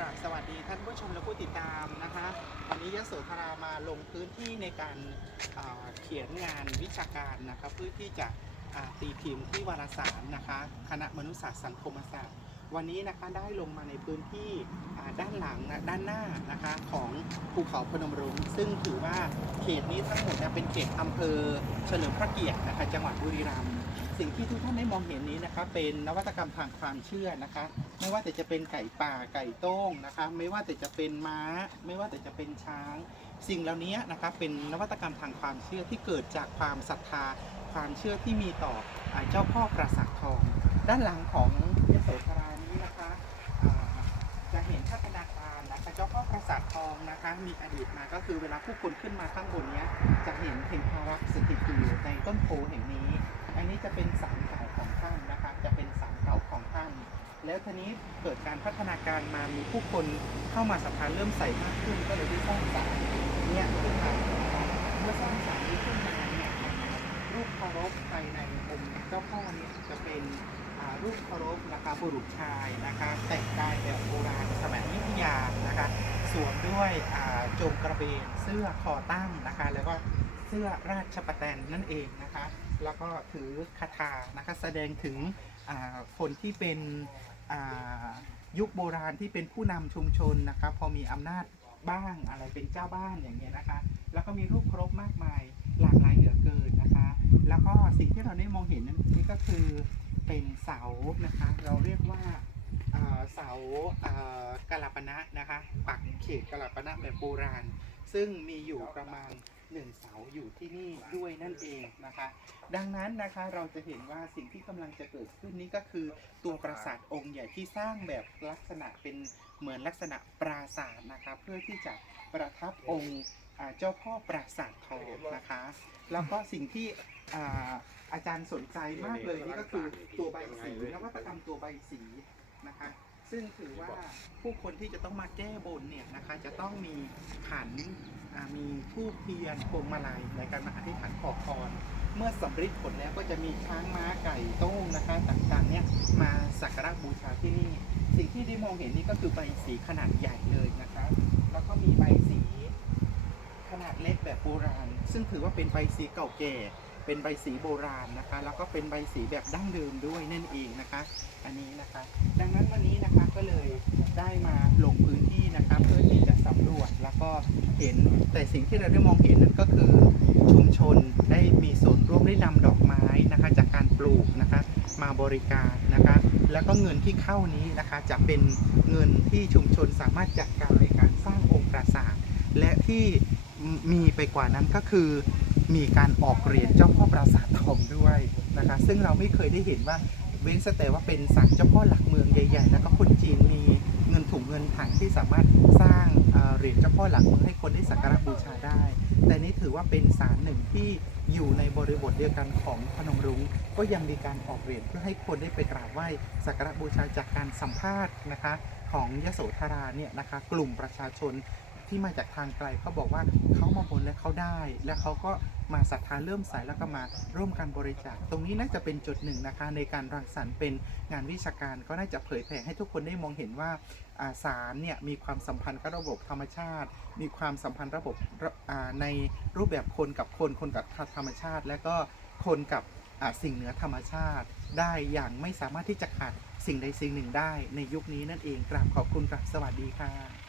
ราบสวัสดีท่านผู้ชมและผู้ติดตามนะคะวันนี้ยโสธรามาลงพื้นที่ในการอ่าเขียนงานวิชาการนะคะเพื่อที่จะตีพิมพ์ที่วารสารนะคะ คณะมนุษยศาสตร์สังคมศาสตร์ วันนี้นะคะได้ลงมาในพื้นที่ด้านหลังนะด้านหน้านะคะของภูเขาพนมรุ้งซึ่งถือว่าเขตนี้ทั้งหมดเนี่ยเป็นเขตอำเภอเฉลิมพระเกียรตินะคะจังหวัดบุรีรัมย์สิ่งที่ทุกท่านได้มองเห็นนี้นะคะเป็นนวัตกรรมทางความเชื่อนะคะ ไม่ว่าแต่จะเป็นไก่ป่าไก่โต้งนะคะ ไม่ว่าแต่จะเป็นม้า ไม่ว่าแต่จะเป็นช้าง สิ่งเหล่านี้นะคะเป็นนวัตกรรมทางความเชื่อที่เกิดจากความศรัทธาความเชื่อที่มีต่ออเจ้าพ่อปราสาททอง ด้านหลังของยโสธรานี้นะคะอ่าจะเห็น พัฒนาการนะคะเจ้าพ่อปราสาททองนะคะ มีอดีตมาก็คือเวลาผู้คนขึ้นมาข้างบนเนี้ย จะเห็นเพ่งพารักษ์สถิตอยู่ในต้นโพแห่งนี้ อันนี้จะเป็นสารเก่าของท่านนะคะ จะเป็นสารเก่าของท่าน แล้วทีนี้เกิดการพัฒนาการมามีผู้คนเข้ามาสัมพันธ์เริ่มใส่มากขึ้นก็เลยได้สร้างศาลเนี่ยขึ้นมาเมื่อสร้างศาลนี้ขึ้นมาเนี่ยรูปเคารพภายในองค์เจ้าพ่อเนี่ยจะเป็นรูปเคารพนะคะบุรุษชายนะคะแต่งกายแบบโบราณสมัยอยุธยานะคะส วมด้วยโจงกระเบนเสื้อคอตั้งนะคะ แล้วก็เสื้อราชประแตนนั่นเองนะคะ แล้วก็ถือคาถานะคะแสดงถึงคนที่เป็นยุคโบราณที่เป็นผู้นำชุมชนนะคะพอมีอำนาจบ้างอะไรเป็นเจ้าบ้านอย่างเงี้ยนะคะ แล้วก็มีรูปครพมากมายหลากหลายเหลือเกินนะคะ แล้วก็สิ่งที่เราได้มองเห็นนั่นนี่ก็คือเป็นเสานะคะ เราเรียกว่า เสากลาปณะนะคะ ปักเขตกลาปณะแบบโบราณ ซึ่งมีอยู่ประมาณหนึ่งเสาอยู่ที่นี่ด้วยนั่นเองนะคะ ดังนั้นนะคะเราจะเห็นว่าสิ่งที่กำลังจะเกิดขึ้นนี้ก็คือตัวปราสาทองค์ใหญ่ที่สร้างแบบลักษณะเป็นเหมือนลักษณะปราสาทนะคะเพื่อที่จะประทับองค์เจ้าพ่อปราสาททองนะคะ แล้วก็สิ่งที่อาอาจารย์สนใจมากเลยนี่ก็คือตัวใบสีนวัตกรรมตัวใบสี นะคะ ซึ่งถือว่าผู้คนที่จะต้องมาแก้บนเนี่ยนะคะ จะต้องมีขันมีทูบเทียนพวงมาลัยในการมาอธิษฐานขอพรเมื่อสำเร็จผลแล้วก็จะมีช้างม้าไก่โต้งนะคะต่างๆเนี่ยมาสักการะบูชาที่นี่ สิ่งที่ได้มองเห็นนี่ก็คือใบสีขนาดใหญ่เลยนะคะแล้วก็มีใบสีขนาดเล็กแบบโบราณ ซึ่งถือว่าเป็นใบสีเก่าแก่ เป็นใบสีโบราณนะคะ แล้วก็เป็นใบสีแบบดั้งเดิมด้วยนั่นเองนะคะ อันนี้นะคะ ดังนั้นวันนี้นะคะก็เลยได้มาลงพื้นที่นะคะเพื่อที่จะสำรวจแล้วก็เห็นแต่สิ่งที่เราได้มองเห็นนั้นก็คือชุมชนได้มีส่วนร่วมได้นำดอกไม้นะคะ จากการปลูกนะคะ มาบริการนะคะ แล้วก็เงินที่เข้านี้นะคะ จะเป็นเงินที่ชุมชนสามารถจัดการในการสร้างองค์ปราสาทและที่มีไปกว่านั้นก็คือ มีการออกเหรียญเจ้าพ่อปราสาททองด้วยนะคะ ซึ่งเราไม่เคยได้เห็นว่าเว้นแต่ว่าเป็นศาลเจ้าพ่อหลักเมืองใหญ่ ๆ แล้วก็คนจีนมีเงินถุงเงินถังที่สามารถสร้างเหรียญเจ้าพ่อหลักเมืองให้คนได้สักการะบูชาได้ แต่นี้ถือว่าเป็นศาลหนึ่งที่อยู่ในบริบทเดียวกันของพนมรุ้งก็ยังมีการออกเหรียญเพื่อให้คนได้ไปกราบไหว้สักการะบูชาจากการสัมภาษณ์นะคะของยโสธราเนี่ยนะคะกลุ่มประชาชนที่มาจากทางไกลเขาบอกว่าเขามาบนและเขาได้ และเขาก็ มาศรัทธาเริ่มใสแล้วก็มาร่วมกันบริจาคตรงนี้น่าจะเป็นจุดหนึ่งนะคะ ในการรังสรรค์เป็นงานวิชาการก็น่าจะเผยแผ่ให้ทุกคนได้มองเห็นว่าอาศาลเนี่ยมีความสัมพันธ์กับระบบธรรมชาติ มีความสัมพันธ์ระบบะในรูปแบบคนกับคนคนกับธรรมชาติ และก็คนกับสิ่งเหนือธรรมชาติ ได้อย่างไม่สามารถที่จะขาดสิ่งใดสิ่งหนึ่งได้ในยุคนี้นั่นเองกราบขอบคุณกราบสวัสดีค่ะ